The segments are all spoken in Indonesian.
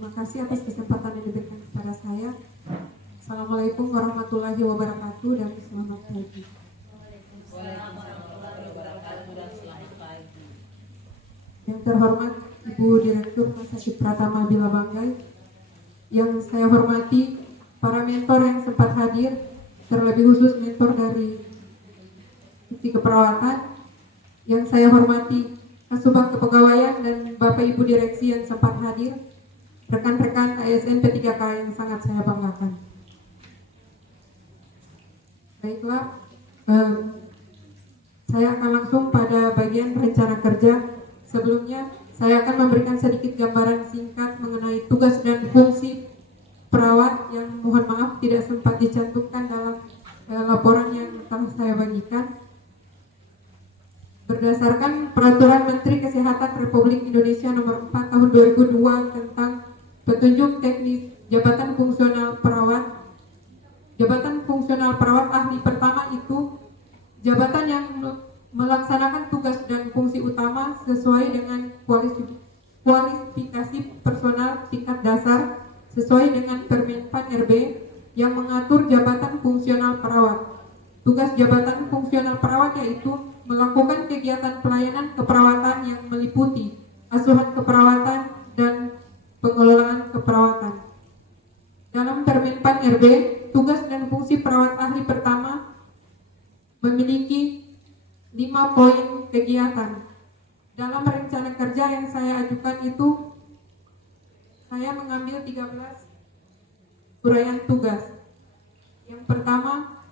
Terima kasih atas kesempatan yang diberikan kepada saya. Assalamualaikum warahmatullahi wabarakatuh dan selamat pagi. Waalaikumsalam warahmatullahi wabarakatuh dan selamat pagi. Yang terhormat Ibu Direktur Rumah Sakit Pratama Bila Banggai, yang saya hormati para mentor yang sempat hadir, terlebih khusus mentor dari Divisi Keperawatan, yang saya hormati Kasubag Kepegawaian dan Bapak Ibu Direksi yang sempat hadir, rekan-rekan ASN P3K yang sangat saya banggakan. Baiklah, saya akan langsung pada bagian rencana kerja. Sebelumnya, saya akan memberikan sedikit gambaran singkat mengenai tugas dan fungsi perawat yang mohon maaf tidak sempat dicantumkan dalam laporan yang telah saya bagikan. Berdasarkan Peraturan Menteri Kesehatan Republik Indonesia Nomor 4 Tahun 2002 tentang petunjuk teknis jabatan fungsional perawat, jabatan fungsional perawat ahli pertama itu jabatan yang melaksanakan tugas dan fungsi utama sesuai dengan kualifikasi personal tingkat dasar sesuai dengan Permenpan RB yang mengatur jabatan fungsional perawat. Tugas jabatan fungsional perawat yaitu melakukan kegiatan pelayanan keperawatan yang meliputi asuhan keperawatan dan pengelolaan keperawatan. Dalam Permenpan RB, tugas dan fungsi perawat ahli pertama memiliki 5 poin kegiatan. Dalam rencana kerja yang saya ajukan itu, saya mengambil 13 uraian tugas. Yang pertama,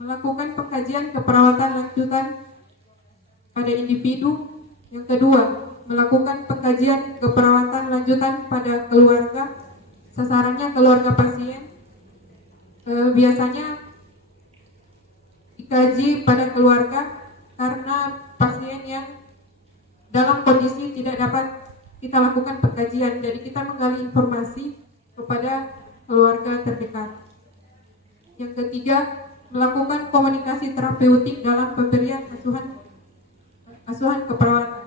melakukan pengkajian keperawatan lanjutan pada individu. Yang kedua, melakukan pengkajian keperawatan lanjutan pada keluarga, sasarannya keluarga pasien. Biasanya dikaji pada keluarga karena pasien yang dalam kondisi tidak dapat kita lakukan pengkajian, jadi kita menggali informasi kepada keluarga terdekat. Yang ketiga, melakukan komunikasi terapeutik dalam pemberian asuhan keperawatan.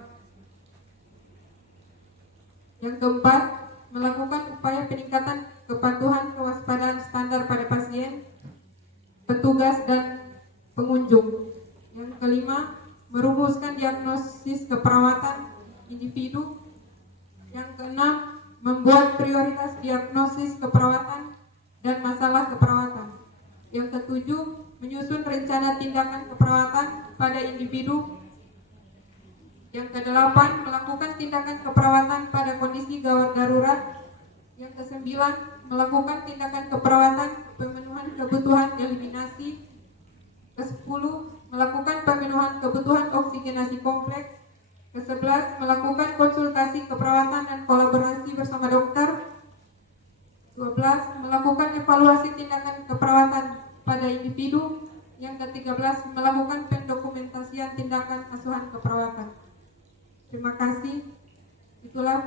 Yang keempat, melakukan upaya peningkatan kepatuhan kewaspadaan standar pada pasien, petugas dan pengunjung. Yang kelima, merumuskan diagnosis keperawatan individu. Yang keenam, membuat prioritas diagnosis keperawatan dan masalah keperawatan. Yang ketujuh, menyusun rencana tindakan keperawatan pada individu. Yang kedelapan, melakukan tindakan keperawatan pada kondisi gawat darurat. Yang kesembilan, melakukan tindakan keperawatan pemenuhan kebutuhan eliminasi. Kesepuluh, melakukan pemenuhan kebutuhan oksigenasi kompleks. Ke-11, melakukan konsultasi keperawatan dan kolaborasi bersama dokter. 12, melakukan evaluasi tindakan keperawatan pada individu. Yang ke-13, melakukan pendokumentasian tindakan asuhan keperawatan. Terima kasih. Itulah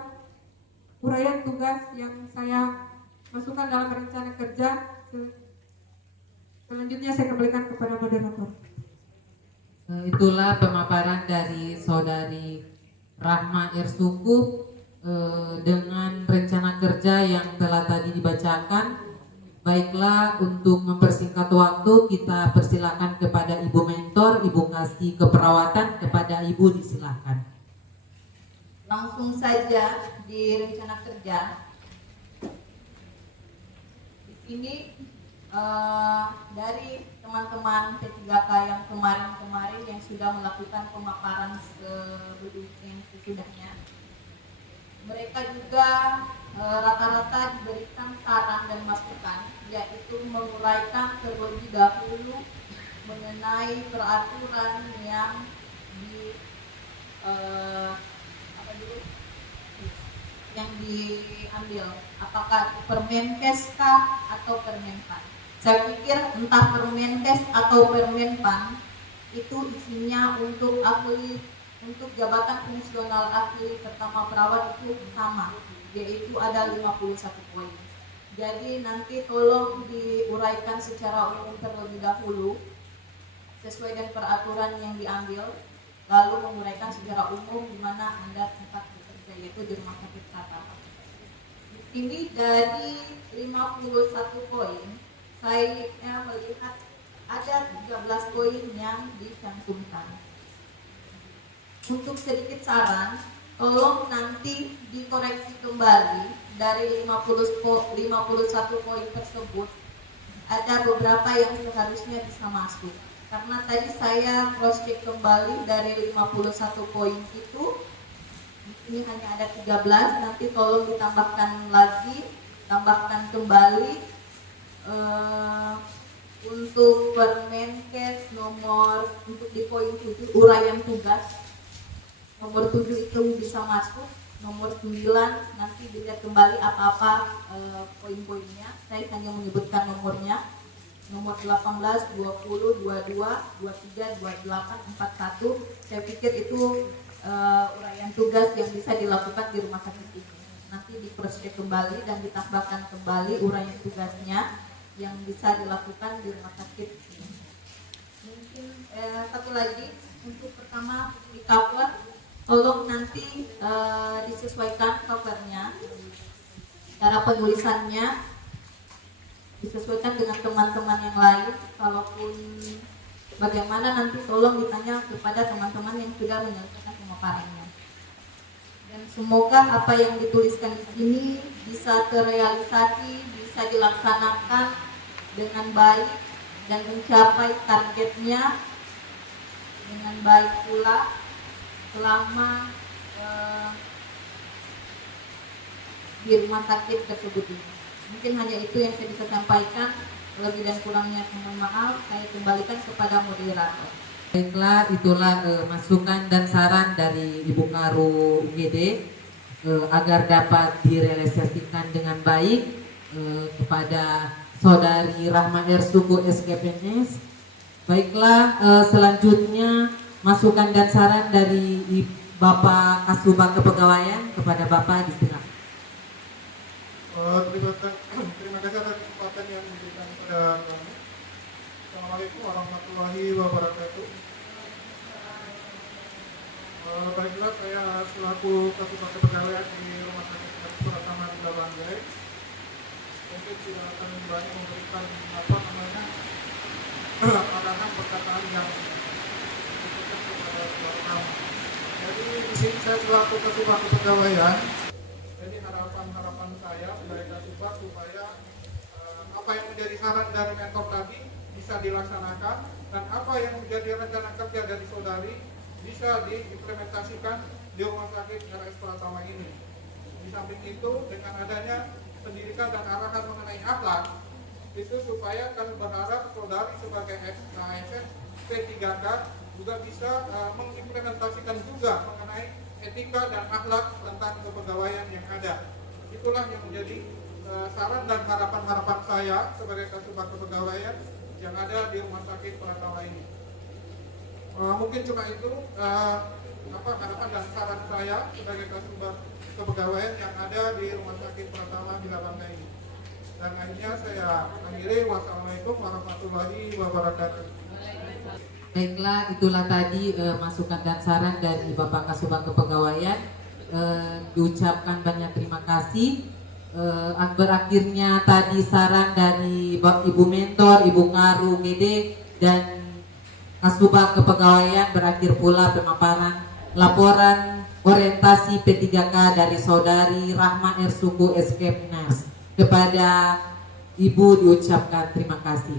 uraian tugas yang saya masukkan dalam rencana kerja. Selanjutnya saya kembalikan kepada moderator. Itulah pemaparan dari Saudari Rahma Irsukup dengan rencana kerja yang telah tadi dibacakan. Baiklah, untuk mempersingkat waktu kita persilakan kepada Ibu Mentor, Ibu Kasih Keperawatan, kepada Ibu disilakan. Langsung saja di rencana kerja. Di sini dari teman-teman P3K yang kemarin yang sudah melakukan pemaparan yang sesudahnya, mereka juga rata-rata diberikan saran dan masukan, yaitu menguraikan terlebih dahulu mengenai peraturan yang diambil, apakah Permenkes kah atau Permenpan. Saya pikir entah Permenkes atau Permenpan itu isinya untuk jabatan fungsional ahli pertama perawat itu sama, yaitu ada 51 poin. Jadi nanti tolong diuraikan secara umum terlebih dahulu sesuai dengan peraturan yang diambil, lalu menguraikan secara umum di mana Anda tempat bekerja, yaitu di Rumah Sakit Pratama. Ini dari 51 poin, saya melihat ada 13 poin yang dicantumkan. Untuk sedikit saran, tolong nanti dikoreksi kembali dari 51 poin tersebut. Ada beberapa yang seharusnya bisa masuk. Karena tadi saya cross check kembali dari 51 poin itu, ini hanya ada 13, nanti tolong ditambahkan lagi, tambahkan kembali untuk Permenkes nomor, untuk di poin 7 uraian tugas nomor 7 itu bisa masuk, nomor 9 nanti dilihat kembali apa-apa poin-poinnya, saya hanya menyebutkan nomornya, nomor 18, 20, 22, 23, 28, 41, saya pikir itu uraian tugas yang bisa dilakukan di rumah sakit ini. Nanti diproses kembali dan ditambahkan kembali uraian tugasnya yang bisa dilakukan di rumah sakit ini. Mungkin satu lagi, untuk pertama di cover, tolong nanti disesuaikan covernya, cara penulisannya disesuaikan dengan teman-teman yang lain. Kalaupun bagaimana, nanti tolong ditanya kepada teman-teman yang sudah menyelesaikan pemaparannya. Dan semoga apa yang dituliskan di sini bisa terrealisasi, bisa dilaksanakan dengan baik dan mencapai targetnya dengan baik pula selama di rumah sakit tersebut ini. Mungkin hanya itu yang saya bisa sampaikan. Lebih dan kurangnya mohon maaf. Saya kembalikan kepada moderator. Baiklah, itulah masukan dan saran dari Ibu Karu UGD agar dapat direalisasikan dengan baik kepada Saudari Rahma Ersuku SKPNS. Baiklah, selanjutnya masukan dan saran dari Bapak Kasubag Kepegawaian kepada Bapak di tengah. Terima kasih atas kesempatan yang diberikan kepada kami. Assalamualaikum warahmatullahi wabarakatuh. Baiklah, saya selaku Kasubag Kepegawaian di Rumah Sakit Pratama di Banggai, mungkin tidak akan banyak memberikan arahan perkataan yang diberikan kepada kami. Jadi di sini saya selaku Kasubag Kepegawaian. Jadi harapan saya sebagai Kasubag supaya apa yang menjadi saran dari mentor tadi bisa dilaksanakan, dan apa yang menjadi rencana kerja dari saudari bisa diimplementasikan di rumah sakit RS Pratama ini. Di samping itu, dengan adanya pendidikan dan arahan mengenai akhlak, itu supaya kami berharap saudari sebagai ASN P3K juga bisa mengimplementasikan juga mengenai etika dan akhlak tentang kepegawaian yang ada. Itulah yang menjadi saran dan harapan-harapan saya sebagai Kasubag Kepegawaian yang ada di Rumah Sakit Pratama ini. Mungkin cuma itu harapan dan saran saya sebagai Kasubag Kepegawaian yang ada di Rumah Sakit Pratama di Banggai ini. Dan akhirnya saya akhiri. Wassalamualaikum warahmatullahi wabarakatuh. Baiklah, itulah tadi masukan dan saran dari Bapak Kasubag Kepegawaian. Diucapkan banyak terima kasih. Berakhirnya tadi saran dari Ibu Mentor, Ibu Karu UGD dan Kasubag Kepegawaian, berakhir pula pemaparan laporan orientasi P3K dari Saudari Rahma Ersuku SKPNS. Kepada Ibu diucapkan terima kasih.